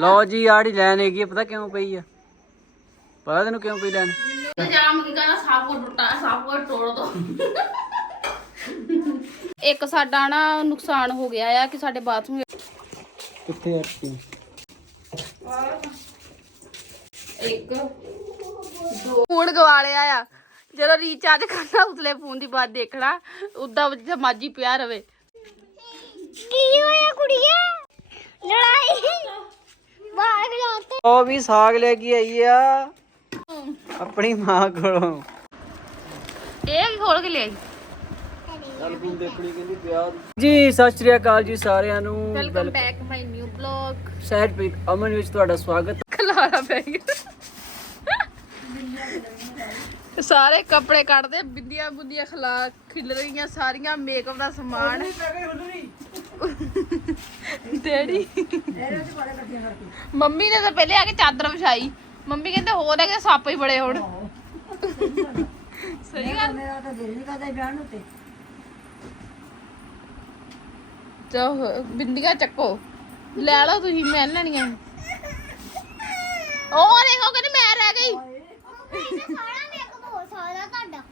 ਲਓ ਜੀ ਆੜੀ ਲੈਣ ਹੈਗੀ ਆ, ਪਤਾ ਕਿਉਂ ਪਈ ਆ? ਪਤਾ ਤੈਨੂੰ ਕਿਉਂ ਪਈ ਲੈਣ? ਇੱਕ ਸਾਡਾ ਨਾ ਨੁਕਸਾਨ ਹੋ ਗਿਆ ਆ ਕਿ ਸਾਡੇ ਬਾਥਰੂਮ ਕਿੱਥੇ ਅਟਕੀ ਇੱਕ ਦੋ। ਫੋਨ ਗਵਾ ਲਿਆ ਆ। ਜਦੋਂ ਰੀਚਾਰਜ ਕਰਨਾ ਉਸਲੇ ਫੋਨ ਦੀ ਬਾਤ ਦੇਖਣਾ। ਉਦਾਂ ਜਿੱਥੇ ਮਾਜੀ ਪਿਆ ਰਵੇ। ਕੀ ਹੋਇਆ ਕੁੜੀਏ ਲੜਾਈ? ਬਾਗ ਲਾਤੇ ਉਹ ਵੀ ਸਾਗ ਲੈ ਕੇ ਆਈ ਆ। ਆਪਣੀ ਮਾਂ ਕੋਲੋਂ। ਇਹ ਕੀ ਖੋਲ ਕੇ ਲਿਆਈ ਜੀ ਸਤਿ ਸ਼੍ਰੀ ਅਕਾਲ ਜੀ ਸਾਰਿਆਂ ਨੂੰ। Welcome back my new vlog Sahajpreet Aman ਵਿੱਚ ਤੁਹਾਡਾ ਸਵਾਗਤ। ਖਲਾਰਾ ਪੈ ਗਿਆ। ਸਾਰੇ ਕੱਪੜੇ ਕੱਢਦੇ ਬਿੰਦੀਆਂ ਬੁੰਦੀਆਂ ਖਲਾ ਖਿਲ ਰਹੀਆਂ ਸਾਰੀਆਂ ਮੇਕਅਪ ਦਾ ਸਮਾਨ। ਡੈਡੀ। ਮੰਮੀ ਨੇ ਤਾਂ ਪਹਿਲੇ ਆ ਕੇ ਚਾਦਰ ਵਿਛਾਈ। ਮੰਮੀ ਕਹਿੰਦੇ ਹੋ ਰਿਹਾ ਕਿ ਸੱਪ ਹੀ ਬੜੇ ਹੁਣ। ਸਹੀ ਗੱਲ। ਮੇਰਾ ਤਾਂ ਦਿਲ ਨਹੀਂ ਕਰਦਾ ਜਾਣ ਨੂੰ ਤੇ ਚੋ ਬਿੰਦੀਆਂ ਚੱਕੋ। ਲੈ ਲਓ ਤੁਸੀਂ ਮੈਂ ਲੈਣੀਆਂ। ਉਹ ਦੇਖੋ ਕਹਿੰਦੇ ਮੈਂ ਰਹਿ ਗਈ। ਸਾਰਾ ਮੇਕਅਪ ਹੋ ਸਾਰਾ ਤੁਹਾਡਾ।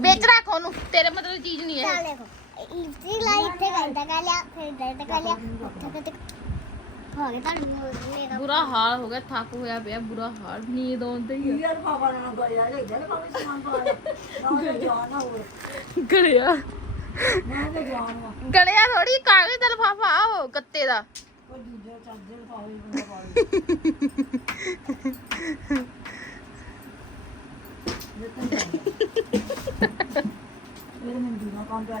ਵਿੱਚ ਰੱਖ ਉਹਨੂੰ ਤੇਰੇ ਮਤਲਬ ਦੀ ਚੀਜ਼ ਨਹੀਂ ਹੈ ਦੇਖੋ ਇਸੇ ਲਾਈਟ ਤੇ ਕਰਦਾ ਕਰ ਲਿਆ ਫਿਰ ਡਰ ਕਰ ਲਿਆ ਉੱਥੇ ਤੇ ਹੋ ਗਿਆ ਤੁਹਾਨੂੰ ਮੇਰਾ ਬੁਰਾ ਹਾਲ ਹੋ ਗਿਆ ਥੱਕ ਹੋਇਆ ਪਿਆ ਬੁਰਾ ਹਾਲ ਨੀਂਦ ਆਉਂਦੀ ਹੀ ਆ ਯਾਰ ਪਾਪਾ ਨਾਲ ਗੜਿਆ ਲੈ ਗਏ ਪਾਪਾ ਸਮਾਨ ਪਾ ਲਿਆ ਨਾ ਜਾਨ ਨਾ ਹੋਵੇ ਗਲਿਆ ਮੈਂ ਤੇ ਜਾਨ ਵਾ ਗਲਿਆ ਥੋੜੀ ਕਾਗਜ਼ ਦਾ ਲਫਾਫਾ ਉਹ ਗੱਤੇ ਦਾ ਉਹ ਦੂਜੇ ਚਾਦਰ ਪਾਵੇ ਬੰਦਾ ਪਾਵੇ ਮੇਰੇ ਮੰਦੀ ਨਾ ਕੰਮ ਪਿਆ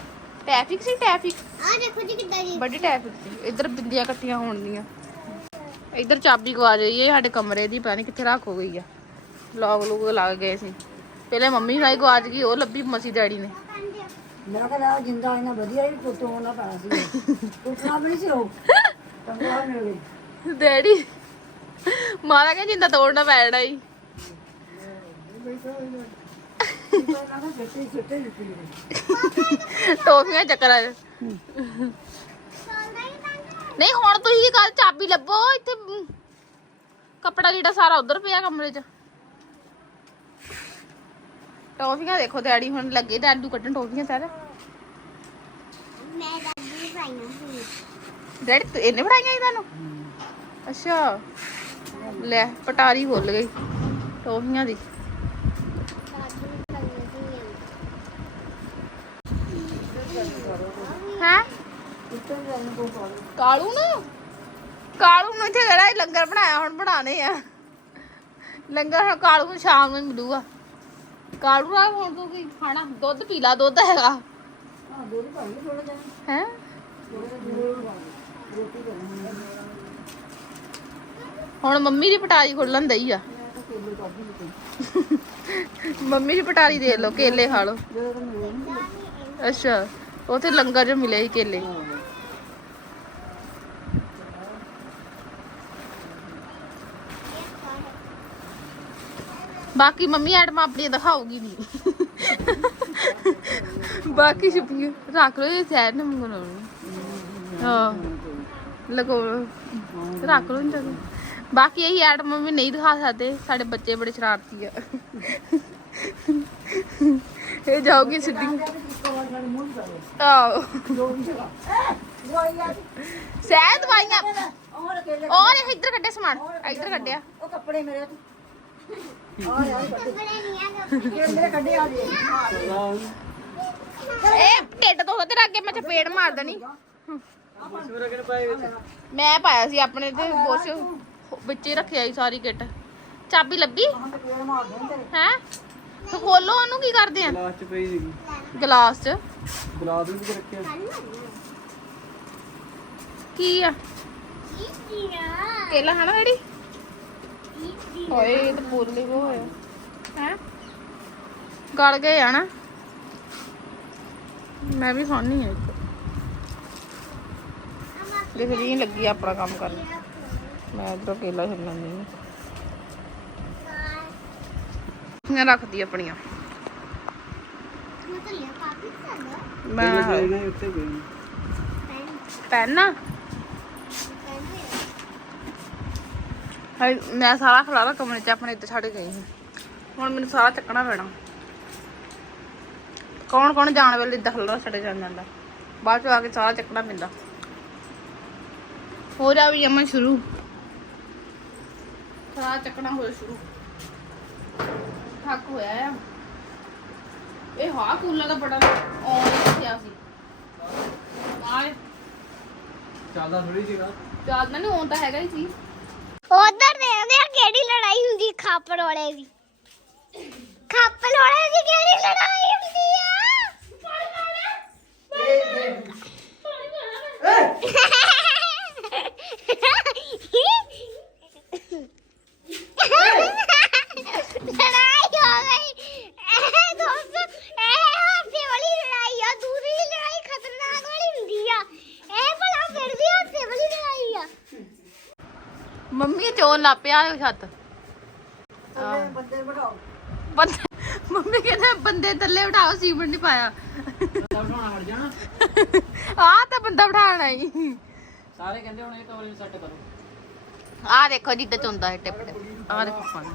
ਟੈਫਿਕ ਸੀ ਟੈਫਿਕ। ਆ ਦੇਖੋ ਜੀ ਕਿੱਦਾਂ ਜੀ। ਬੜੀ ਟੈਫਿਕ ਸੀ। ਇੱਧਰ ਬਿੰਦੀਆਂ ਇਕੱਠੀਆਂ ਹੋਣ ਦੀਆਂ। ਇੱਧਰ ਚਾਬੀ ਗਵਾ ਜਾਈ ਇਹ ਸਾਡੇ ਕਮਰੇ ਦੀ ਪਤਾ ਨਹੀਂ ਕਿੱਥੇ ਰੱਖ ਹੋ ਗਈ ਆ। ਲੋਗ ਲੋਗ ਲੱਗ ਗਏ ਸੀ। ਪਹਿਲੇ ਮੰਮੀ ਨਾਲ ਗਵਾਚ ਗਈ ਉਹ ਲੱਭੀ ਮਸੀ ਡੈਡੀ ਨੇ। ਮੇਰਾ ਕਹਿੰਦਾ ਜਿੰਦਾ ਇਹਨਾਂ ਵਧੀਆ ਹੀ ਟੁੱਟੋ ਉਹਨਾਂ ਪਾਣਾ ਸੀ। ਟੁੱਟਣਾ ਸੀ ਉਹ। ਤੰਗਾ ਮਿਲ ਗਈ। ਡੈਡੀ ਮਾਰਾ ਕਹਿੰਦਾ ਜਿੰਦਾ ਤੋੜਨਾ ਪੈਣਾ ਹੀ। ਟੋਫੀਆਂ ਚੱਕਰਾਂ 'ਚ। ਨਹੀਂ ਹੁਣ ਤੁਸੀਂ ਕੱਲ ਚਾਬੀ ਲੱਭੋ ਇੱਥੇ ਕੱਪੜਾ ਲੀੜਾ ਸਾਰਾ ਉਧਰ ਪਿਆ ਕਮਰੇ 'ਚ। ਟੋਫੀਆਂ ਦੇਖੋ ਡੈਡੀ ਹੁਣ ਲੱਗੇ ਡੈਡੂ ਕੱਢਣ ਟੋਫੀਆਂ ਸਾਰੇ। ਮੈਂ ਦਾਦੀ ਪਾਈਆਂ ਸੀ। ਡੈਡੀ ਤੂੰ ਇਹਨੇ ਬਣਾਈਆਂ ਸੀ ਤੁਹਾਨੂੰ? ਅੱਛਾ। ਲੈ ਪਟਾਰੀ ਖੁੱਲ ਗਈ ਟੋਫੀਆਂ ਦੀ ਦਾਦੀ ਪਾਈਆਂ ਸੀ ਹੈ ਉੱਤੋਂ ਜਾਣ ਕੋ ਪਾਉ ਕਾਲੂ ਨੂੰ? ਕਾਲੂ ਨੂੰ ਇੱਥੇ ਜਿਹੜਾ ਲੰਗਰ ਬਣਾਇਆ, ਹੁਣ ਬਣਾਣੇ ਆ। ਲੰਗਰ ਹੁਣ ਕਾਲੂ ਨੂੰ ਸ਼ਾਮ ਨੂੰ ਮਿਲੂਗਾ। ਕਾਲੂ ਆ, ਹੁਣ ਤੂੰ ਕੀ ਖਾਣਾ? ਦੁੱਧ ਪੀ ਲਾ, ਦੁੱਧ ਹੈਗਾ। ਹਾਂ? ਦੋ ਪਾਈ ਥੋੜਾ ਜਿਹਾ ਹੈ ਹੁਣ ਮੰਮੀ ਦੀ ਪਟਾਰੀ ਖੁੱਲਣ ਦਈ ਆ। ਮੰਮੀ ਦੀ ਪਟਾਰੀ ਦੇ ਲਓ, ਕੇਲੇ ਖਾ ਲਓ। ਅੱਛਾ, ਉਥੇ ਲੰਗਰ ਚ ਮਿਲੇ ਸੀ ਕੇਲੇ। ਬਾਕੀ ਮੰਮੀ ਐਟਮਾਂ ਆਪਣੀਆਂ ਦਿਖਾਊਗੀ ਨਹੀਂ ਬਾਕੀ ਛੁਪੀ ਰੱਖ ਲੋ ਇਹ ਸੈਡ ਨੇ ਮੰਗਣੋ ਹਾਂ। ਲਗੋ ਰੱਖ ਲੋ ਇੰਜ ਬਾਕੀ ਇਹੀ ਐਟਮਾਂ ਵੀ ਨਹੀਂ ਦਿਖਾ ਸਕਦੇ। ਸਾਡੇ ਬੱਚੇ ਬੜੇ ਸ਼ਰਾਰਤੀ ਆ। ਇਹ ਜਾਊਗੀ ਸਿੱਧੀ। ਆਓ ਸਹਿ ਦਵਾਈਆਂ। ਔਰ ਇਹ ਇੱਧਰ ਕੱਢੇ ਸਮਾਨ। ਇੱਧਰ ਕੱਢਿਆ। ਉਹ ਕੱਪੜੇ ਮੇਰੇ ਆ ਆ ਇਹ ਢਿੱਡ ਤੋਂ ਅੱਗੇ ਮੈਂ ਚਪੇੜ ਮਾਰ ਦੇਣੀ। ਮਸ਼ਹੂਰ ਕਿਨ ਪਾਏ ਵਿੱਚ ਮੈਂ ਪਾਇਆ ਸੀ ਆਪਣੇ ਤੇ ਬੋਸ਼ ਵਿੱਚ ਹੀ ਰੱਖਿਆ ਸੀ ਸਾਰੀ ਕਿੱਟ। ਚਾਬੀ ਲੱਭੀ? ਹੈ? ਤੂੰ ਖੋਲੋ ਉਹਨੂੰ ਕੀ ਕਰਦੇ ਆ? ਗਲਾਸ ਚ ਪਈ ਸੀਗੀ। ਗਲਾਸ 'ਚ? ਗੁਲਾਬ ਵੀ ਤੇ ਰੱਖਿਆ ਕੀ ਆ? ਕੇਲਾ ਖਾਣਾ ਡੈਡੀ? ਓਏ ਇਹ ਤਾਂ ਪੋਲੇ ਕੋ ਹੋਇਆ ਹੈ? ਗਲ ਗਏ ਆ ਨਾ। ਮੈਂ ਵੀ ਖਾਣੀ ਆ ਇੱਕ। ਦੇਖ ਜੀ ਲੱਗੀ ਆਪਣਾ ਕੰਮ ਕਰਨ। ਮੈਂ ਇਧਰੋਂ ਕੇਲਾ ਛਿੱਲਣ ਨਹੀਂ ਮੈਂ ਰੱਖਦੀ ਆਪਣੀਆਂ। ਮੈਂ ਗਏ ਪੈਨ ਨਾ ਮੈਂ ਸਾਰਾ ਖਲਾਰਾ ਕਮਰੇ ਚ ਆਪਣੇ ਇੱਥੇ ਛੱਡ ਗਈ ਸੀ ਹੁਣ ਮੈਨੂੰ ਸਾਰਾ ਚੱਕਣਾ ਪੈਣਾ। ਕੌਣ ਕੌਣ ਜਾਣ ਵੇਲੇ ਇੱਦਾਂ ਖਲਾਰਾ ਛੱਡ ਜਾਂਦਾ ਬਾਅਦ ਚ ਆ ਕੇ ਸਾਰਾ ਚੱਕਣਾ ਪੈਂਦਾ। ਹੋ ਜਾ ਵੀ ਅਮਨ ਸ਼ੁਰੂ। ਸਾਰਾ ਚੱਕਣਾ ਹੋਇਆ ਸ਼ੁਰੂ। ਥੱਕ ਹੋਇਆ ਆ। ਇਹ ਹਾਂ ਕੂਲਰ ਦਾ ਬਟਨ ਆਨ ਕਿੱਥੇ ਸੀ। ਆਏ ਚੱਲਦਾ ਥੋੜੀ ਸੀਗਾ ਚੱਲਦਾ ਨਹੀਂ ਤਾਂ ਹੈਗਾ ਹੀ ਸੀ। ਉਧਰ ਦੇਖਦੇ ਆ ਕਿਹੜੀ ਲੜਾਈ ਹੁੰਦੀ ਖਾਪੜ ਵਾਲੇ ਦੀ। ਖਾਪੜ ਵਾਲੇ ਦੀ ਕਿਹੜੀ ਲੜਾਈ ਹੁੰਦੀ ਆ? ਲੜਾਈ ਹੋ ਗਈ ਇਹ ਦੋਸਤ ਇਹ ਹਾਸੇ ਵਾਲੀ ਲੜਾਈ ਆ ਦੂਸਰੀ ਲੜਾਈ ਖਤਰਨਾਕ ਵਾਲੀ ਹੁੰਦੀ ਆ ਇਹ ਭਲਾ ਫਿਰ ਵੀ ਹਾਸੇ ਵਾਲੀ ਲੜਾਈ ਆ ਮੰਮੀ ਚੋਣ ਲਾ ਪਿਆ ਉਹ ਛੱਤ। ਥੱਲੇ ਬੰਦੇ ਬਿਠਾਓ। ਬੰਦੇ ਮੰਮੀ ਕਹਿੰਦੇ ਬੰਦੇ ਥੱਲੇ ਉਠਾਓ ਸੀਮੈਂਟ ਨਹੀਂ ਪਾਇਆ। ਬਣਾਉਣਾ ਹਟ ਜਾਣਾ ਆਹ ਤਾਂ ਬੰਦਾ ਬਿਠਾਣਾ ਹੀ ਸਾਰੇ ਕਹਿੰਦੇ ਹੁਣ ਇਹ ਕਵਰ ਸੈੱਟ ਕਰੋ। ਆਹ ਦੇਖੋ ਜਿੱਦਾਂ ਚੁੰਦਾ ਹੈ ਟਿਪ ਟਿਪ। ਆਹ ਦੇਖੋ। ਪਾਣੀ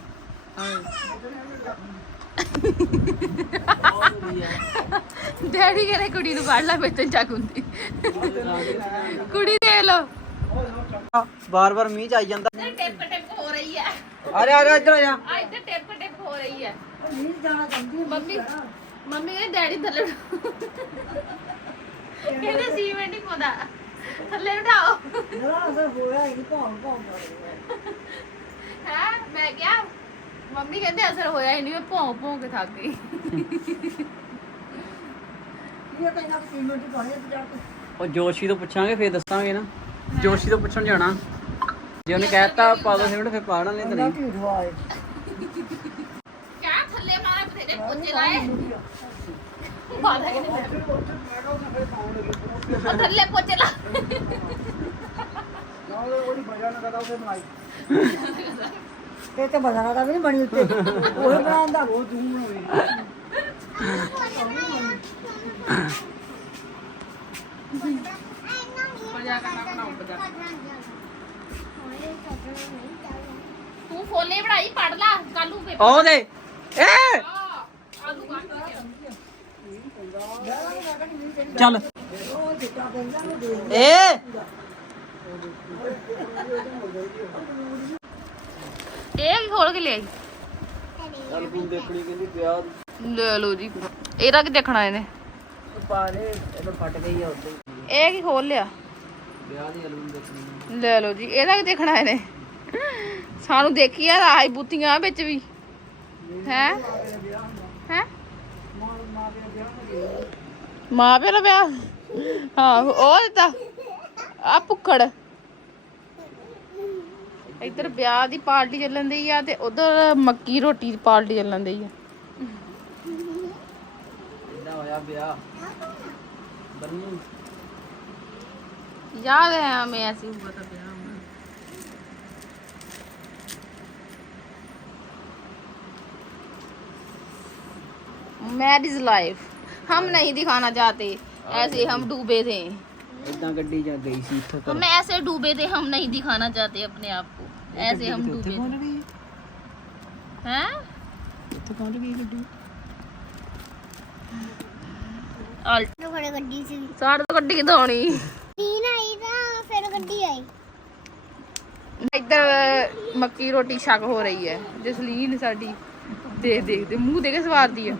ਡੈਡੀ ਕਹਿੰਦੇ ਕੁੜੀ ਨੂੰ ਫੜ ਲੈ ਮੇਰੇ ਚੱਕ ਹੁੰਦੀ। ਕੁੜੀ ਦੇਖ ਲਓ। ਬਾਰ ਬਾਰ ਮੀਂਹ ਚ ਆਈ ਜਾਂਦਾ। ਟਿਪ ਟਿਪ ਹੋ ਰਹੀ ਹੈ। ਆ ਜਾ ਇੱਧਰ ਆ ਜਾ। ਆ ਇੱਧਰ ਟਿਪ ਟਿਪ ਹੋ ਰਹੀ ਹੈ। ਨੀਂਦ ਜਾਣਾ ਚਾਹੁੰਦੀ ਹੈ ਮੰਮੀ ਮੰਮੀ ਕਹਿੰਦੇ ਡੈਡੀ ਥੱਲੇ ਉਠਾਓ। ਕਹਿੰਦੇ ਸੀਮੈਂਟ ਹੀ ਪਾਉਂਦਾ ਥੱਲੇ ਉਠਾਓ ਅਸਰ ਹੋਇਆ ਹੀ ਭੌਂ ਭੌਂ ਕਰ ਰਿਹਾ ਹੈ। ਮੈਂ ਕਿਹਾ ਮੰਮੀ ਕਹਿੰਦੇ ਅਸਰ ਹੋਇਆ ਹੀ ਨਹੀਂ ਮੈਂ ਭੌਂ ਭੌਂ ਕੇ ਥੱਕ ਗਈ। ਇਹ ਕਹਿੰਦਾ ਕਿ ਸੀਮੈਂਟ ਹੀ ਪਾਣੀ ਤੇ ਜਾ ਕੇ ਉਹ ਜੋਸ਼ੀ ਤੋਂ ਪੁੱਛਾਂਗੇ ਫੇਰ ਦੱਸਾਂਗੇ ਨਾ। ਜੋਸ਼ੀ ਤੋਂ ਪੁੱਛਣ ਜਾਣਾ। ਜੇ ਉਹਨੇ ਕਹਿਤਾ ਪਾ ਦੋ ਸਿਮਟ ਫੇਰ ਪਾਣਾ ਨਹੀਂ ਤਾਂ ਨਹੀਂ। ਕਿਆ ਥੱਲੇ ਮਾਰਾ ਬਥੇਰੇ ਪੋਚੇ ਲਾਏ। ਬਾਦਾ ਕਿਤੇ ਉਹ ਥੱਲੇ ਪੋਚੇ ਲਾ। ਇਹ ਤੇ ਬਜ਼ਾਰਾਂ ਦਾ ਵੀ ਨਹੀਂ ਬਣੀ ਉੱਤੇ। ਉਹ ਬਣਾਉਂਦਾ। ਉਹ ਤੂੰ ਤੂੰ ਫੋਲੇ ਪੜਾਈ ਪੜ ਲਾ ਕੱਲ ਨੂੰ ਪੇਪਰ। ਉਹ ਦੇ ਏ ਚੱਲ। ਏ! ਇਹ ਕੀ ਖੋਲ ਕੇ ਲਿਆਈ। ਐਲਬਮ ਦੇਖਣੀ ਕਹਿੰਦੀ ਵਿਆਹ ਲੈ ਲਓ ਜੀ। ਇਹਦਾ ਕੀ ਦੇਖਣਾ ਇਹਨੇ? ਪਾ ਦੇ ਇਹ ਫਟ ਗਈ ਆ ਉੱਤੇ ਇਹ ਕੀ ਖੋਲ ਲਿਆ? ਵਿਆਹ ਦੀ ਐਲਬਮ ਦੇਖਣੀ ਲੈ ਲਓ ਜੀ ਇਹਦਾ ਕੀ ਦੇਖਣਾ ਇਹਨੇ। ਸਾਨੂੰ ਦੇਖੀ ਆ ਰਾਜ ਬੁੱਤੀਆਂ ਵਿੱਚ ਵੀ। ਹੈ? ਹੈ? ਮਾਂ ਪਿਓ ਦਾ ਵਿਆਹ ਹਾਂ ਉਹ ਦਿੱਤਾ। ਆ ਭੁੱਖੜ। ਇੱਧਰ ਵਿਆਹ ਦੀ ਪਾਰਟੀ ਚੱਲਣ ਦੀ ਆ ਤੇ ਉਧਰ ਮੱਕੀ ਰੋਟੀ ਦੀ ਪਾਰਟੀ ਚੱਲਣ ਦੀ ਆ। ਇਹਦਾ ਹੋਇਆ ਵਿਆਹ। ਬੰਨੂ। याद है हमें ऐसे हुआ था ब्याह में मैरिज लाइफ हम नहीं दिखाना चाहते ऐसे हम डूबे थे ਇਦਾਂ ਗੱਡੀ ਜਾ ਗਈ ਸੀ ਇੱਥੋਂ हम ऐसे डूबे थे हम नहीं दिखाना चाहते अपने आप को ऐसे हम डूबे थे ਪਹੁੰਚ ਗਈ हैं ਉੱਥੇ ਪਹੁੰਚ ਗਈ ਗੱਡੀ आल ਨੂੰ ਖੜੇ ਗੱਡੀ ਸੀ साढ़े तो गड्डी कितों होनी ਇੱਧਰ ਮੱਕੀ ਰੋਟੀ ਛਕ ਹੋ ਰਹੀ ਹੈ। ਜਸਲੀਨ ਸਾਡੀ ਦੇਖ ਦੇਖ ਦੇ ਮੂੰਹ ਦੇ ਕੇ ਸਵਾਰਦੀ ਹੈ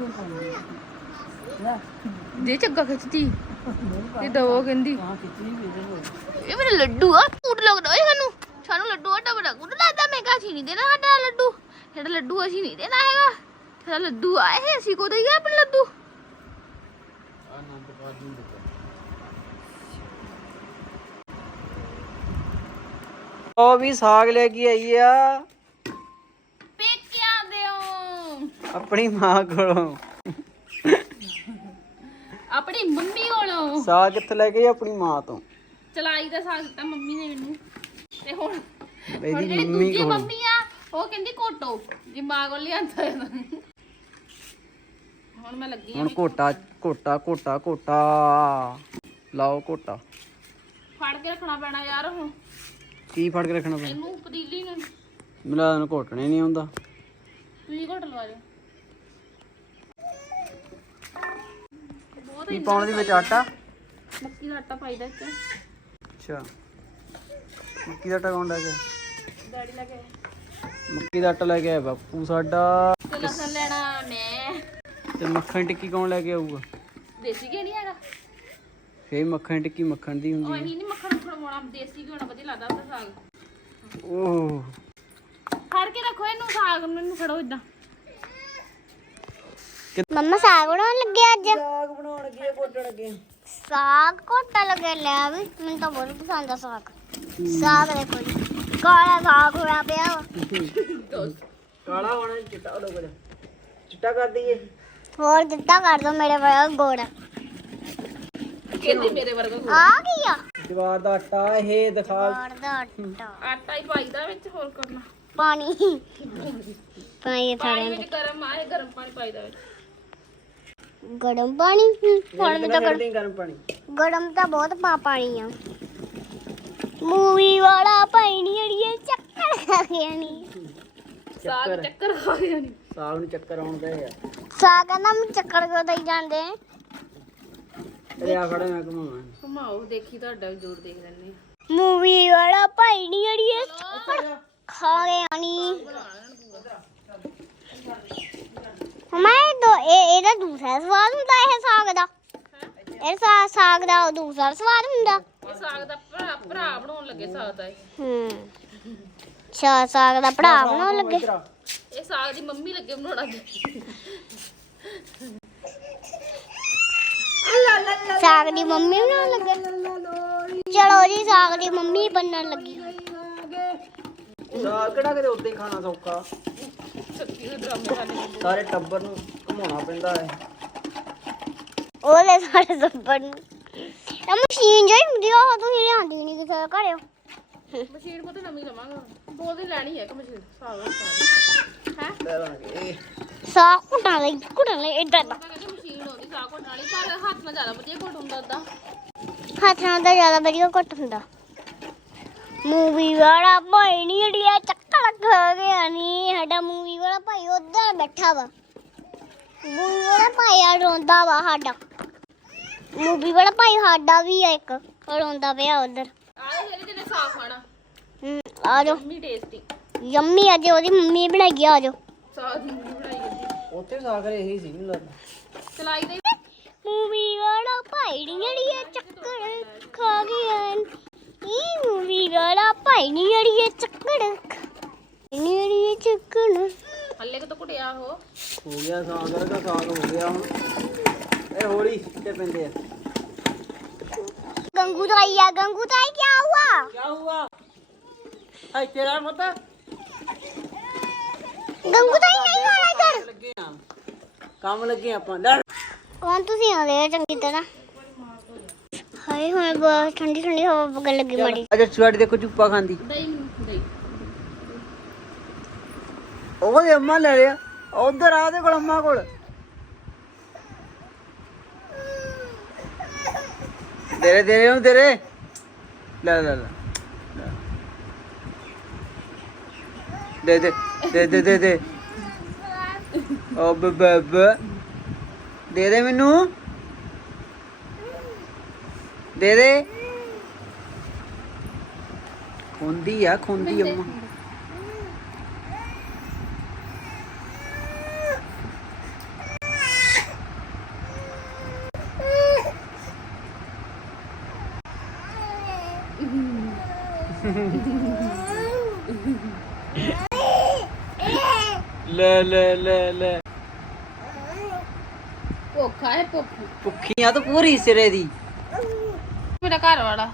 ਦੇ ਚੱਗਾ ਖਿੱਚਦੀ ਤੇ ਦਵੋ ਕਹਿੰਦੀ ਇਹ ਮੇਰੇ ਲੱਡੂ ਆ ਕੂਟ ਲੱਗਦਾ ਓਏ ਸਾਨੂੰ। ਸਾਨੂੰ ਲੱਡੂ ਆਟਾ ਬੜਾ ਕੂਟ ਲੱਗਦਾ ਮੈਂ ਕਹਾ ਸੀ ਨਹੀਂ ਦੇਣਾ ਸਾਡਾ ਲੱਡੂ। ਸਾਡਾ ਲੱਡੂ ਅਸੀਂ ਨਹੀਂ ਦੇਣਾ ਹੈਗਾ ਸਾਡਾ ਲੱਡੂ ਆਏ ਹੈ ਅਸੀਂ ਕੋ ਦਈਏ ਆਪਣੇ ਲੱਡੂ? ਉਹ ਵੀ ਸਾਗ ਲੈ ਕੇ ਆਈ ਆ। ਆਪਣੀ ਮਾਂ ਕੋਲੋਂ। ਆਪਣੀ ਮੰਮੀ ਕੋਲੋਂ। ਸਾਗ ਕਿੱਥੋਂ ਲੈ ਕੇ ਆਈ ਆਪਣੀ ਮਾਂ ਤੋਂ। ਚਲਾਈ ਦਾ ਸਾਗ ਦਿੱਤਾ ਮੰਮੀ ਨੇ ਮੈਨੂੰ। ਤੇ ਹੁਣ ਹੁਣ ਇਹਦੀ ਜਿਹੜੀ ਮੰਮੀ ਦੂਜੀ ਕੋਲੋਂ। ਮੰਮੀ ਆ ਉਹ ਕਹਿੰਦੀ ਕੋਟੋ ਜੀ ਮਾਂ ਕੋਲ ਲਿਆਂਦਾ ਹੈ ਹੁਣ ਮੈਂ ਲੱਗੀ ਆ। ਹੁਣ ਕੋਟਾ ਕੋਟਾ ਕੋਟਾ ਕੋਟਾ ਲਾਓ ਕੋਟਾ ਫੜ ਕੇ ਰੱਖਣਾ ਪੈਣਾ ਯਾਰ ਹੁਣ। ਕੀ ਫੜ ਕੇ ਰੱਖਣਾ ਪੈਣਾ ਇਹਨੂੰ ਪਤੀਲੀ ਨੂੰ ਮਿਲਾ ਨੂੰ ਘੋਟਣੇ ਨਹੀਂ ਆਉਂਦਾ। ਤੁਸੀਂ ਘੁੱਟ ਲਵਾ ਜਾ ਬਹੁਤ ਕੀ ਪਾਉਣ ਦੀ ਵਿੱਚ ਆਟਾ? ਮੱਕੀ ਦਾ ਆਟਾ ਪਾਈਦਾ ਇੱਥੇ। ਅੱਛਾ। ਮੱਕੀ ਦਾ ਆਟਾ ਕੌਣ ਲੈ ਕੇ ਆਇਆ? ਡੈਡੀ ਲੈ ਕੇ ਮੱਕੀ ਦਾ ਆਟਾ ਲੈ ਕੇ ਆਇਆ ਬਾਪੂ ਸਾਡਾ। ਤੇ ਲਸਣ ਲੈਣਾ ਮੈਂ। ਤੇ ਮੱਖਣ ਟਿੱਕੀ ਕੌਣ ਲੈ ਕੇ ਆਊਗਾ? ਦੇਸੀ ਘੀ ਨਹੀਂ ਹੈਗਾ। ਫੇਰ ਮੱਖਣ ਟਿੱਕੀ ਮੱਖਣ ਦੀ ਉਹ ਹੁੰਦੀ ਅਸੀਂ ਨਹੀਂ ਮੱਖਣ ਮੁੱਖਣ ਪਾਉਣਾ ਦੇਸੀ ਘੀ ਹੋਣਾ ਵਧੀਆ ਲੱਗਦਾ ਉਹਦਾ ਸਾਗ। ਓਹ। ਫੜ ਕੇ ਰੱਖੋ ਇਹਨੂੰ ਸਾਗ ਨੂੰ ਇਹਨੂੰ ਫੜੋ ਇਦਾਂ ਮੰਮਾ ਸਾਗ ਬਣਾਉਣ ਲੱਗੇ ਅੱਜ? ਸਾਗ ਬਣਾਉਣ ਲੱਗੇ ਕੋਟਣ ਲੱਗੇ। ਸਾਗ ਕੋਟਾ ਲੱਗੇ ਲੈ ਵੀ ਮੈਨੂੰ ਤਾਂ ਬਹੁਤ ਪਸੰਦ ਆ ਸਾਗ। ਸਾਗ ਦੇਖੋ ਜੀ ਕਾਲਾ ਸਾਗ ਹੋਇਆ ਪਿਆ ਵਾ। ਕਾਲਾ ਹੋਣਾ ਚਿੱਟਾ ਹੋ ਲੋਗਾ ਚਿੱਟਾ ਕਰ ਦਈਏ। ਹੋਰ ਦਿੱਤਾ ਕਰ ਦੋ ਮੇਰੇ ਵਰਗਾ ਗੋੜ। ਕਹਿੰਦੀ ਮੇਰੇ ਵਰਗਾ ਕੋਈ। ਆ ਗਿਆ ਜਵਾਰ ਦਾ ਆਟਾ ਇਹ ਦਿਖਾ। ਗੋੜ ਦਾ ਆਟਾ। ਆਟਾ ਹੀ ਪਾਈਦਾ ਵਿੱਚ ਹੋਰ ਕਰਨਾ। ਪਾਣੀ। ਪਾਣੀ ਪਾਣੀ ਥੜੇ ਵਿੱਚ ਗਰਮ ਆਏ ਗਰਮ ਪਾਣੀ ਪਾਈਦਾ ਵਿੱਚ। ਗਰਮ ਪਾਣੀ? ਹਮ, ਹੁਣ ਮੈਂ ਤਾਂ ਗਰਮ- ਨਹੀਂ ਗਰਮ ਪਾਣੀ। ਗਰਮ ਤਾਂ ਬਹੁਤ ਪਾ ਪਾਣੀ ਆ। ਮੂਵੀ ਵਾਲਾ ਪਾਣੀ ਅੜੀਏ ਚੱਕਰ ਖਾ ਗਿਆ ਨਹੀਂ ਸਾਗ ਚੱਕਰ। ਖਾ ਗਿਆ ਨਹੀਂ ਸਾਗ ਨੂੰ ਚੱਕਰ ਆਉਂਦਾ ਹੈ ਸਾਗ ਕਹਿੰਦਾ ਮੈਂ ਚੱਕਰ ਕਿਉਂ ਦਈ ਜਾਂਦੇ? ਅਰੇ ਆ ਖੜਾ ਮੈਂ ਘੁਮਾਵਾਂ ਘੁਮਾਓ ਦੇਖੀ ਤੁਹਾਡਾ ਵੀ ਜ਼ੋਰ ਦੇਖ ਲੈਣੇ ਮੂਵੀ ਵਾਲਾ ਭਾਈ ਨਹੀਂ ਅੜੀਏ ਖਾ ਗਿਆ ਨਹੀਂ ਹਮਾਰੇ ਦੋ ਇਹ ਇਹਦਾ ਦੂਸਰਾ ਸਵਾਦ ਹੁੰਦਾ ਇਹ ਸਾਗ ਦਾ। ਇਹ ਸਾ- ਸਾਗ ਦਾ ਦੂਸਰਾ ਸਵਾਦ ਹੁੰਦਾ। ਇਹ ਸਾਗ ਦਾ ਭਰਾ ਭਰਾ ਬਣਾਉਣ ਲੱਗੇ ਸਾਗ ਦਾ। ਹੂੰ। ਅੱਛਾ ਸਾਗ ਦਾ ਭਰਾ ਬਣਾਉਣ ਲੱਗੇ। ਇਹ ਸਾਗ ਦੀ ਮੰਮੀ ਲੱਗੇ ਬਣਾਉਣ ਲੱਗੇ। ਸਾਗ ਦੀ ਮੰਮੀ ਬਣਾਉਣ ਲੱਗੇ। ਚਲੋ ਜੀ ਸਾਗ ਦੀ ਮੰਮੀ ਬਣਨ ਲੱਗੀ। ਸਾਗ ਕਿਹੜਾ ਕਿਤੇ ਉੱਤੇ ਖਾਣਾ ਸੌਖਾ? ਸੱਚੀ ਦੇ ਡਰਾਮੇ ਖਾਣੇ ਸਾਰੇ ਟੱਬਰ ਨੂੰ ਘੁਮਾਉਣਾ ਪੈਂਦਾ ਹੈ। ਉਹਦੇ ਸਾਰੇ ਸੱਬਰ ਨੂੰ। ਇਹ ਮਸ਼ੀਨ ਜਿਹੜੀ ਹੁੰਦੀ ਆ ਉਹ ਤੁਸੀਂ ਲਿਆਂਦੀ ਨਹੀਂ ਕਿਸੇ ਦੇ ਘਰੇ ਮਸ਼ੀਨ ਕੋ ਤੇ ਨਵੀਂ ਲਵਾਂਗਾ। ਦੋ ਦੀ ਲੈਣੀ ਹੈ ਇੱਕ ਮਸ਼ੀਨ। ਸਾਗ ਦਾ ਹੈ ਲੈ ਲਾਂਗੇ ਸਾਗ ਕੁੱਟਣ ਲਈ ਕੁੱਟਣ ਲਈ ਇਦਾਂ ਦਾ। ਮੈਂ ਕਹਿੰਦੀ ਮਸ਼ੀਨ ਪਰ ਹੱਥ ਨਾਲ ਜ਼ਿਆਦਾ ਵਧੀਆ ਘੋਟ ਹੁੰਦਾ ਉਹਦਾ। ਹੱਥ ਨਾਲ ਤਾਂ ਜ਼ਿਆਦਾ ਵਧੀਆ ਕੁੱਟ ਹੁੰਦਾ। ਮੂਵੀ ਵਾਲਾ ਭਾਈ ਨਹੀਂ ਅੜਿਆ ਚੱਕਰ ਖਾ ਗਿਆ ਨਹੀਂ ਸਾਡਾ ਮੂਵੀ ਵਾਲਾ ਭਾਈ ਉੱਧਰ ਬੈਠਾ ਵਾ। ਮੂਵੀ ਵਾਲਾ ਭਾਈ ਆ ਰੋਂਦਾ ਵਾ ਸਾਡਾ। ਮੂਵੀ ਵਾਲਾ ਭਾਈ ਸਾਡਾ ਵੀ ਆ ਇੱਕ ਉਹ ਰੋਂਦਾ ਪਿਆ ਉੱਧਰ। ਆਹ ਜਿਹੜੇ ਜਿਹਨੇ ਸਾਗ ਖਾਣਾ ਹਮ, ਆ ਜਾਓ। ਮੰਮੀ ਟੇਸਟੀ ਯੰਮੀ ਅੱਜ ਉਹਦੀ ਮੰਮੀ ਬਣਾਈ ਆ ਜਾਓ। ਸਾਗ ਦੀ ਮੰਮੀ ਬਣਾਈ ਉੱਥੇ ਸਾਗ ਇਹੀ ਸੀ ਮੈਨੂੰ ਲੱਗਦਾ। ਚਲਾਈ ਦੇ मूवी वाला पैड़ियाड़िए चक्कर खा गया ये मूवी वाला पैड़ियाड़िए चक्कर पैड़ियाड़िए चक्कर हल्ले का तो कुटिया हो। हो गया सागर का साग हो गया। हम ए होड़ी के पेंदे गंगू ताई आ गंगू तो आई क्या हुआ? क्या हुआ? आई तेरा मत? गंगू ताई नहीं आ रहा इधर। काम लग गए अपन। कौन ਤੁਸੀਂ ਆਉਂਦੇ ਹੋ ਚੰਗੀ ਤਰ੍ਹਾਂ? ਹਾਏ ਹੁਣ ਬਹੁਤ ਠੰਡੀ ਠੰਡੀ ਹਵਾ ਵਗਣ ਲੱਗੀ ਮਾੜੀ। ਅੱਛਾ ਛੁਆੜੀ ਦੇਖੋ ਚੁੱਪਾ ਖਾਂਦੀ। ਉਹਦੇ ਅੰਮਾ ਲੈ ਲਿਆ। ਉਧਰ ਆ ਉਹਦੇ ਕੋਲ ਅੰਮਾ ਕੋਲ। ਤੇਰੇ ਤੇਰੇ ਨੂੰ ਤੇਰੇ। ਲੈ ਲੈ ਲੈ। ਦੇ ਦੇ ਦੇ ਦੇ ਦੇ ਦੇ। ਓ ਬੱਬ ਦੇ ਦੇ ਮੈਨੂੰ। ਦੇ ਦੇ। ਖੁੰਦੀ ਆ ਖੁੰਦੀ ਅੰਮਾ। ਭੁੱਖੀਆਂ ਤਾਂ ਪੂਰੀ ਸਿਰੇ ਦੀ। ਮੇਰਾ ਘਰ ਵਾਲਾ।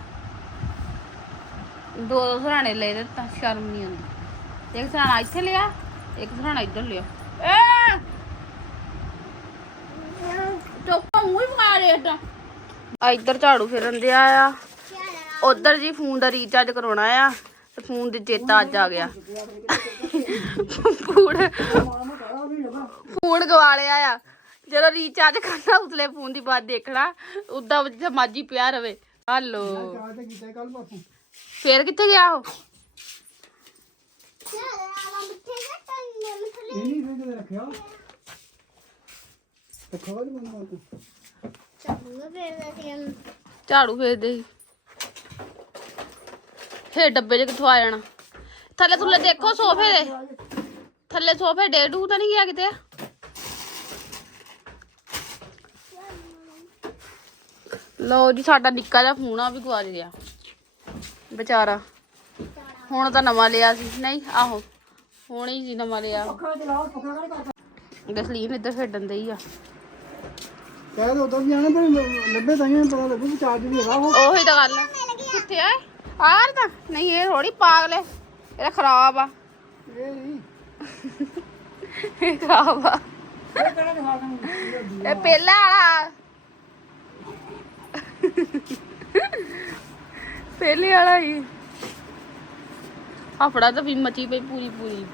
ਦੋ ਦੋ ਸਰਾਣੇ ਲੈ ਦਿੱਤਾ ਸ਼ਰਮ ਨਹੀਂ ਆਉਂਦੀ। ਇੱਕ ਸਰਾਣਾ ਇੱਥੇ ਲਿਆ ਇੱਕ ਸਰਾਣਾ ਇੱਧਰ ਲਿਆ। ਆ ਇੱਧਰ ਝਾੜੂ ਫੇਰਨ ਦਿਆ ਆ। ਉਧਰ ਜੀ ਫੋਨ ਦਾ ਰੀਚਾਰਜ ਕਰਾਉਣਾ ਆ ਤੇ ਫੋਨ ਦੇ ਚੇਤਾ ਅੱਜ ਆ ਗਿਆ। ਫੋਨ ਗਵਾ ਲਿਆ ਆ। ਜਦੋਂ ਰੀਚਾਰਜ ਕਰਨਾ, ਉਸਲੇ ਫੋਨ ਦੀ ਬਾਤ ਦੇਖਣਾ ਉਦਾਂ ਜਿੱਥੇ ਮਾਜੀ ਪਿਆ ਰਵੇ। ਹਲੋ। ਫੇਰ ਕਿੱਥੇ ਗਿਆ ਉਹ? ਝਾੜੂ ਫੇਰ ਦੇ ਫੇਰ ਡੱਬੇ 'ਚ ਕਿੱਥੋਂ ਆ ਜਾਣਾ? ਥੱਲੇ ਥੱਲੇ ਦੇਖੋ ਸੋਫੇ ਦੇ। ਥੱਲੇ ਸੋਫੇ ਡੇਡੂ ਤਾਂ ਨਹੀਂ ਗਿਆ ਕਿਤੇ? ਲਓ ਜੀ ਸਾਡਾ ਨਿੱਕਾ ਜਿਹਾ ਫੋਨ ਆ ਵੀ ਗਵਾਚ ਗਿਆ। ਵਿਚਾਰਾ। ਹੁਣ ਤਾਂ ਨਵਾਂ ਲਿਆ ਸੀ। ਨਹੀਂ ਆਹੋ। ਹੁਣ ਹੀ ਸੀ ਨਵਾਂ ਲਿਆ। ਗਸਲੀਨ ਇੱਧਰ ਖੇਡਣ ਦੇ ਹੀ ਆ। ਕਹਿ ਦੋ ਤਾਂ ਵੀ ਆਣੇ ਪਰ ਲੱਭੇ ਤਾਂ ਹੀ ਪਤਾ ਲੱਗੂ ਵੀ ਚਾਰਜ ਵੀ ਹੈਗਾ ਉਹ। ਉਹੀ ਤਾਂ ਗੱਲ ਆ। ਕਿੱਥੇ ਆ ਆਰ ਤਾਂ ਨਹੀਂ ਇਹ ਥੋੜੀ ਪਾਗਲ ਹੈ ਇਹ ਖਰਾਬ ਆ। ਇਹ ਨਹੀਂ। ਇਹ ਖਰਾਬ ਆ। ਇਹ ਕਿਹੜਾ ਦਿਖਾ ਦਾਂ ਇਹ ਪਹਿਲਾ ਵਾਲਾ ਪਹਿਲੇ ਵਾਲਾ ਹੀ। ਆਪੜਾ ਤਾਂ ਵੀ ਮਚੀ ਪਈ ਪੂਰੀ ਪੂਰੀ।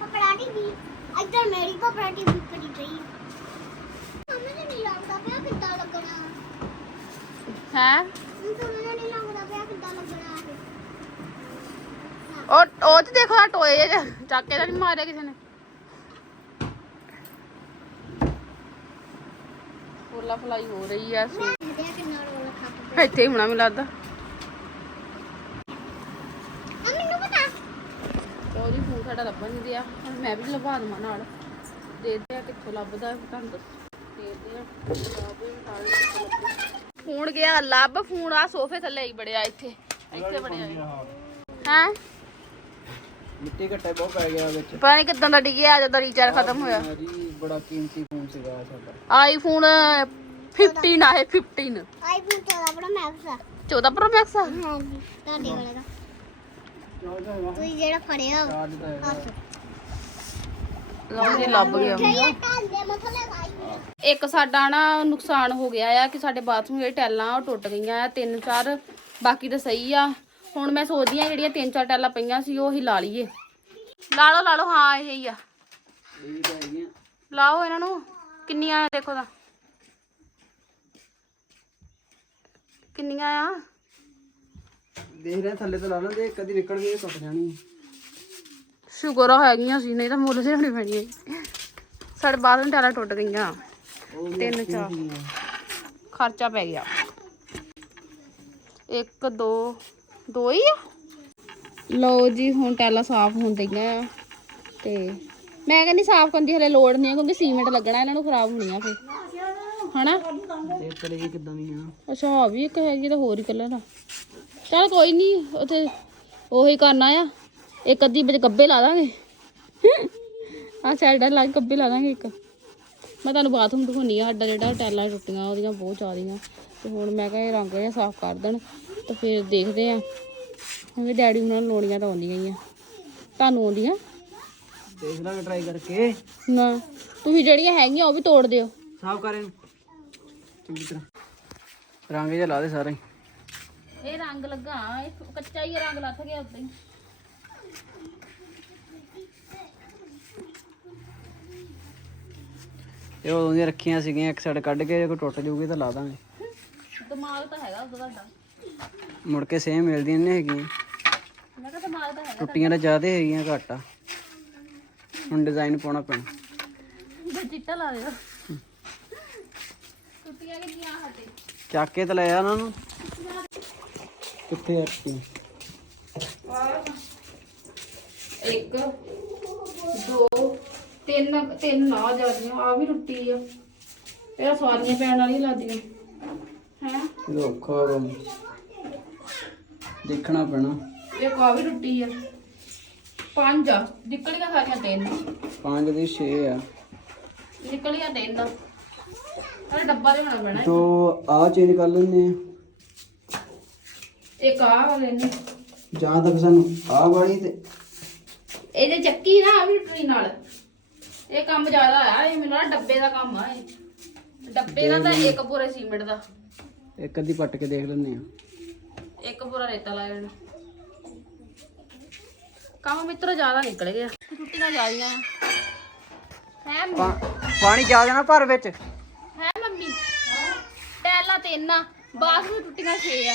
ਕਪੜਾਟੀ ਵੀ ਇੱਧਰ ਮੇਰੀ ਕਪੜਾਟੀ ਵੀ ਕਰੀ ਗਈ ਸਮਝ ਨਹੀਂ ਲੱਗਦਾ ਪਿਆ ਕਿੱਦਾਂ ਲੱਗਣਾ। ਹੈ? ਮੈਨੂੰ ਸਮਝ ਨਹੀਂ ਲੱਗਦਾ ਪਿਆ ਕਿੱਦਾਂ ਲੱਗਣਾ ਇਹ। ਉਹ ਉਹ ਚ ਦੇਖੋ ਆ ਟੋਏ ਜਿਹੇ ਚੱਕ ਕੇ ਤਾਂ ਨਹੀਂ ਮਾਰਿਆ ਕਿਸੇ ਨੇ। ਫੁੱਲਾ ਫਲਾਈ ਹੋ ਰਹੀ ਆ ਸੋ ਦੇਖਦੇ ਆ ਕਿੰਨਾ ਰੋਲ ਖਾ ਇੱਥੇ ਹੀ ਹੋਣਾ ਮੈਨੂੰ ਲੱਗਦਾ। ਮੈਨੂੰ ਪਤਾ। ਉਹਦੀ ਫੋਨ ਸਾਡਾ ਲੱਭਣ ਨਹੀਂ ਦਿਆ। ਹੁਣ ਮੈਂ ਵੀ ਲਵਾ ਦਵਾਂ ਨਾਲ। ਦੇਖਦੇ ਆ ਕਿੱਥੋਂ ਲੱਭਦਾ ਤੁਹਾਨੂੰ ਦੱਸ ਦੇਖਦੇ ਆ ਲੱਭੇ ਲੱਭੇ। ਫੋਨ ਗਿਆ ਲੱਭ ਫੋਨ। ਆ ਸੋਫੇ ਥੱਲੇ ਹੀ ਬੜਿਆ ਇੱਥੇ। ਇੱਥੇ ਬੜਿਆ ਹੈ? ਮਿੱਟੀ ਘੱਟੇ ਬਹੁਤ ਪੈ ਗਿਆ ਵਿੱਚ। ਪਤਾ ਨਹੀਂ ਕਿੱਦਾਂ ਦਾ ਡਿੱਗਿਆ ਜਦੋਂ ਰੀਚਾਰਜ ਖਤਮ ਹੋਇਆ। ਜੀ ਬੜਾ ਕੀਮਤੀ ਫੋਨ ਸੀਗਾ ਸਾਡਾ। ਆਈਫੋਨ 15 ਆ ਇਹ 15 ਆਈਫੋਨ 14 ਬੜਾ ਮੈਕਸ ਆ। 14 ਪ੍ਰੋ ਮੈਕਸ ਆ? ਹਾਂਜੀ ਤੁਹਾਡੇ ਵਾਲੇ ਦਾ ਤੁਸੀਂ ਜਿਹੜਾ ਫੜਿਆ ਵਾ। ਚਾਰਜ ਤਾਂ ਹੈਗਾ। ਲਓ ਜੀ ਲੱਭ ਗਿਆ ਇਹ ਟਾਂਦੇ ਮੱਥਾ ਲਗਾਈ ਇੱਕ ਸਾਡਾ ਨਾ ਨੁਕਸਾਨ ਹੋ ਗਿਆ ਆ ਕਿ ਸਾਡੇ ਬਾਥਰੂਮ ਜਿਹੜੇ ਟੈਲਾਂ ਉਹ ਟੁੱਟ ਗਈਆਂ ਆ ਤਿੰਨ ਚਾਰ ਬਾਕੀ ਤਾਂ ਸਹੀ ਆ। ਹੁਣ ਮੈਂ ਸੋਚਦੀ ਆ ਜਿਹੜੀਆਂ ਤਿੰਨ ਚਾਰ ਟੈਲਾਂ ਪਈਆਂ ਸੀ ਉਹ ਹੀ ਲਾ ਲਈਏ। ਲਾ ਲਓ ਲਾ ਲਓ ਹਾਂ ਇਹ ਹੀ ਆ। ਲਾਓ ਇਹਨਾਂ ਨੂੰ ਕਿੰਨੀਆਂ ਆ ਦੇਖੋ ਤਾਂ। ਕਿੰਨੀਆਂ ਆ? ਦੇਖ ਰਹੇ ਥੱਲੇ ਤੋਂ ਲਾ ਲੈਂਦੇ ਕਦੀ ਨਿਕਲ ਗਈ ਟੁੱਟ ਜਾਣੀ। ਸ਼ੁਕਰ ਆ ਹੈਗੀਆਂ ਸੀ ਨਹੀਂ ਤਾਂ ਮੁੱਲ ਲਿਆਉਣੀ ਪੈਣੀ ਹੈ ਸਾਡੇ ਬਾਥਰੂਮ ਟੈਲਾਂ ਟੁੱਟ ਗਈਆਂ। ਤਿੰਨ ਚਾਰ। ਖਰਚਾ ਪੈ ਗਿਆ। ਇੱਕ ਦੋ ਦੋ ਹੀ ਆ? ਲਓ ਜੀ ਹੁਣ ਟੈਲਾਂ ਸਾਫ਼ ਹੁੰਦੀਆਂ ਆ। ਤੇ ਮੈਂ ਕਹਿੰਦੀ ਸਾਫ਼ ਕਰਨ ਦੀ ਹਲੇ ਲੋੜ ਨਹੀਂ ਆ ਕਿਉਂਕਿ ਸੀਮੈਂਟ ਲੱਗਣਾ ਇਹਨਾਂ ਨੂੰ ਖਰਾਬ ਹੋਣੀਆਂ ਫੇ ਹਨਾ? ਕਿਦਾਂ ਦੀ ਆ। ਅੱਛਾ ਆ ਵੀ ਇੱਕ ਹੈਗੀ ਤਾਂ ਹੋਰ ਹੀ ਕਲਰ ਆ। ਚਲ ਕੋਈ ਨਹੀਂ ਉਥੇ ਉਹੀ ਕਰਨਾ ਆ ਇੱਕ ਅੱਧੀ ਵਿੱਚ ਗੱਬੇ ਲਾ ਦਾਂਗੇ। ਆ ਸਾਈਡਾਂ ਲਾ ਕੇ ਗੱਬੇ ਲਾ ਦਾਂਗੇ ਇੱਕ। ਮੈਂ ਤੁਹਾਨੂੰ ਬਾਥਰੂਮ ਦਿਖਾਉਣੀ ਆ ਸਾਡਾ ਜਿਹੜਾ ਟੈਲਾਂ ਟੁੱਟੀਆਂ ਉਹਦੀਆਂ ਬਹੁਤ ਜ਼ਿਆਦੀਆਂ। ਤੇ ਹੁਣ ਮੈਂ ਕਿਹਾ ਇਹ ਰੰਗ ਜਿਹਾ ਸਾਫ਼ ਕਰ ਦੇਣ ਤੇ ਫਿਰ ਦੇਖਦੇ ਆ। ਕਿਉਂਕਿ ਡੈਡੀ ਉਹਨਾਂ ਨੂੰ ਲੋੜੀਆਂ ਤਾਂ ਆਉਂਦੀਆਂ ਹੀ ਆ। ਤੁਹਾਨੂੰ ਆਉਂਦੀਆਂ? ਦੇਖ ਲਾਂਗੇ ਟਰਾਈ ਕਰਕੇ। ਨਾ। ਤੁਸੀਂ ਜਿਹੜੀਆਂ ਹੈਗੀਆਂ ਉਹ ਵੀ ਤੋੜ ਦਿਓ। ਸਾਫ਼ ਕਰ ਇਹਨੂੰ। ਚੰਗੀ ਤਰ੍ਹਾਂ। ਰੰਗ ਜਿਹਾ ਲਾ ਦੇ ਸਾਰੇ। ਇਹ ਰੰਗ ਲੱਗਾ ਇਹ ਕੱਚਾ ਹੀ ਰੰਗ ਲੱਥ ਗਿਆ ਉੱਤੇ ਇਹ ਉਦੋਂ ਦੀਆਂ ਰੱਖੀਆਂ ਸੀਗੀਆਂ ਇੱਕ ਸਾਈਡ ਕੱਢ ਕੇ ਜੇ ਕੋਈ ਟੁੱਟ ਜਾਊਗੀ ਤਾਂ ਲਾ ਦਾਂਗੇ। ਦਿਮਾਗ ਤਾਂ ਹੈਗਾ ਉਹਦਾ ਤੁਹਾਡਾ ਮੁੜ ਕੇ ਸੇਮ ਮਿਲਦੀਆਂ ਨਹੀਂ ਹੈਗੀਆਂ। ਮੈਂ ਕਿਹਾ ਦਿਮਾਗ ਤਾਂ ਹੈਗਾ ਟੁੱਟੀਆਂ ਤਾਂ ਜ਼ਿਆਦਾ ਹੈਗੀਆਂ ਘੱਟ ਆ। ਹੁਣ ਡਿਜ਼ਾਈਨ ਪਾਉਣਾ ਪੈਣਾ। ਚਿੱਟਾ ਲਾ ਦਿਓ ਟੁੱਟੀਆਂ ਕਿੰਨੀਆਂ ਹਟੇ ਚੱਕ ਕੇ ਤਾਂ ਲੈ ਆ ਉਹਨਾਂ ਨੂੰ। ਕਿੱਥੇ ਆ ਰੱਖੀ? ਇੱਕ ਦੋ ਤਿੰਨ ਤਿੰਨ ਨਾ ਜਾਂਦੀਆਂ ਆ ਵੀ ਟੁੱਟੀ ਆ। ਇਹ ਸਵਾਰੀਆਂ ਪੈਣ ਵਾਲੀਆਂ ਲੱਗਦੀਆਂ ਹੈ? ਇਹ ਔਖਾ ਕੰਮ ਦੇਖਣਾ ਪੈਣਾ। ਇੱਕ ਆ ਵੀ ਟੁੱਟੀ ਆ। ਪੰਜ ਆ। ਨਿਕਲੀਆਂ ਸਾਰੀਆਂ ਤਿੰਨ। ਪੰਜ ਦੀ 6 ਆ। ਨਿਕਲੀਆਂ ਤਿੰਨ। ਅਰੇ ਡੱਬਾ ਲਿਆਉਣਾ ਪੈਣਾ ਤੋ ਆ ਚੇਂਜ ਕਰ ਆ। ਇੱਕ ਆ ਵਾਲੇ ਨੇ। ਜਾਂ ਤੱਕ ਸਾਨੂੰ ਆ ਵਾਲੀ ਤੇ ਇਹਦੇ ਚੱਕੀ ਨਾ ਆ ਵੀ ਟਰੀ ਨਾਲ। ਇਹ ਕੰਮ ਜ਼ਿਆਦਾ ਆ ਇਹ ਮੈਨੂੰ ਡੱਬੇ ਦਾ ਕੰਮ ਆ ਇਹ। ਡੱਬੇ ਦਾ ਤਾਂ ਇੱਕ ਪੂਰੇ ਸੀਮੈਂਟ ਦਾ। ਇੱਕ ਅੱਧੀ ਪੱਟ ਕੇ ਦੇਖ ਲੈਂਦੇ ਆ। ਇੱਕ ਪੂਰਾ ਰੇਤਾ ਲਾਇਆ ਇਹਨੇ ਕੰਮ ਮਿੱਤਰੋ ਜ਼ਿਆਦਾ ਨਿਕਲ ਗਿਆ। ਟੁੱਟੀਆਂ ਜ਼ਿਆਦੀਆਂ ਹੈ? ਪਾ- ਪਾਣੀ ਜਾ ਜਾਣਾ ਭਰ ਵਿੱਚ। ਆ ਬਾਸ ਵੀ ਟੁੱਟੀਆਂ ਛੇ ਆ।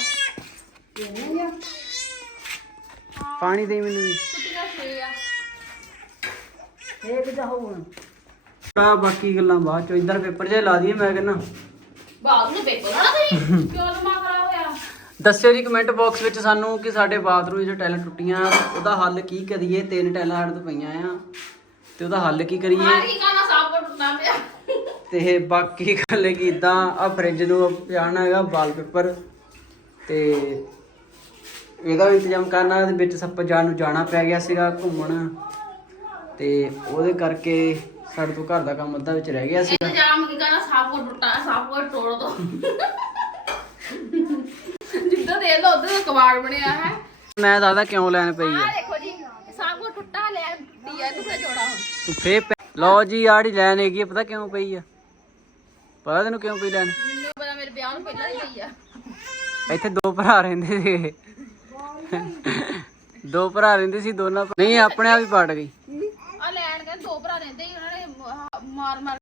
ਪਾਣੀ ਦੇ ਮੈਨੂੰ ਵੀ। ਟੁੱਟੀਆਂ ਛੇ ਆ। ਇਹ ਕਿਦਾਂ ਹੋਣ? ਆ ਬਾਕੀ ਗੱਲਾਂ ਬਾਅਦ ਚੋਂ ਇਧਰ ਪੇਪਰ ਜੇ ਲਾ ਦਈਏ ਮੈਂ ਕਹਿੰਦਾ। ਬਾਥ ਨੂੰ ਪੇਪਰ ਕਿਉਂ ਖਰਾਬ ਹੋਇਆ? ਦੱਸਿਓ ਜੀ ਕਮੈਂਟ ਬਾਕਸ ਵਿੱਚ ਸਾਨੂੰ ਕਿ ਸਾਡੇ ਬਾਥਰੂਮ ਵਿੱਚ ਟਾਇਲਾਂ ਟੁੱਟੀਆਂ ਉਹਦਾ ਹੱਲ ਕੀ ਕਰੀਏ? ਤਿੰਨ ਟਾਇਲਾਂ ਸਾਡੇ ਤੋਂ ਪਈਆਂ ਆ ਤੇ ਉਹਦਾ ਹੱਲ ਕੀ ਕਰੀਏ? ਮਾਰੀ ਗਾਣਾ ਸਾਫ਼ ਕੋ ਟੁੱਟਣਾ ਪਿਆ। ਤੇ ਬਾਕੀ ਗੱਲ ਕੀ ਇਦਾਂ ਆ ਫ੍ਰਿਜ ਨੂੰ ਪਿਆਣਾ ਹੈਗਾ ਵਾਲ ਪੇਪਰ ਤੇ ਇਹਦਾ ਵੀ ਇੰਤਜ਼ਾਮ ਕਰਨਾ ਇਹਦੇ ਵਿੱਚ ਸੱਪ ਜਾਣ ਨੂੰ ਜਾਣਾ ਪੈ ਗਿਆ ਸੀਗਾ ਘੁੰਮਣ ਤੇ ਉਹਦੇ ਕਰਕੇ ਸਾਡੇ ਤੋਂ ਘਰ ਦਾ ਕੰਮ ਅੱਧਾ ਵਿੱਚ ਰਹਿ ਗਿਆ ਸੀ ਇੰਤਜ਼ਾਮ ਕੀ ਗਾਣਾ ਸਾਫ਼ ਕੋ ਟੁੱਟਾ ਸਾਫ਼ ਕੋ ਤੋੜ ਦੋ। ਜਿੱਦਾਂ ਦੇ ਲੋ ਉਧਰ ਕਵਾੜ ਬਣਿਆ ਹੈ। ਮੈਂ ਦੱਸਦਾ ਕਿਉਂ ਲੈਣ ਪਈ ਆ। ਦੇਖੋ ਜੀ ਸਾਫ਼ ਕੋ ਟੁੱਟਾ ਲੈ ਟੁੱਟੀ ਆ ਇਹਨੂੰ ਜੋੜਾ ਹੁਣ। ਤੂੰ ਫੇਰ ਲਓ ਜੀ ਆੜੀ ਲੈਣ ਹੈਗੀ ਆ, ਪਤਾ ਕਿਉਂ ਪਈ ਆ? ਪਤਾ ਤੈਨੂੰ ਕਿਉਂ ਪਈ ਲੈਣ? ਮੈਨੂੰ ਪਤਾ ਮੇਰੇ ਵਿਆਹ ਨੂੰ ਪਹਿਲਾਂ ਹੀ ਪਈ ਆ। ਇੱਥੇ ਦੋ ਭਰਾ ਰਹਿੰਦੇ ਸੀ। ਦੋ ਭਰਾ ਰਹਿੰਦੇ ਸੀ ਦੋਨਾਂ ਨਹੀਂ ਆਪਣੇ ਆਪ ਹੀ ਪੜ ਗਈ। ਆ ਲੈਣ ਗਏ ਦੋ ਭਰਾ ਰਹਿੰਦੇ ਸੀ ਉਹਨਾਂ ਨੇ ਮਾਰ ਮਾਰ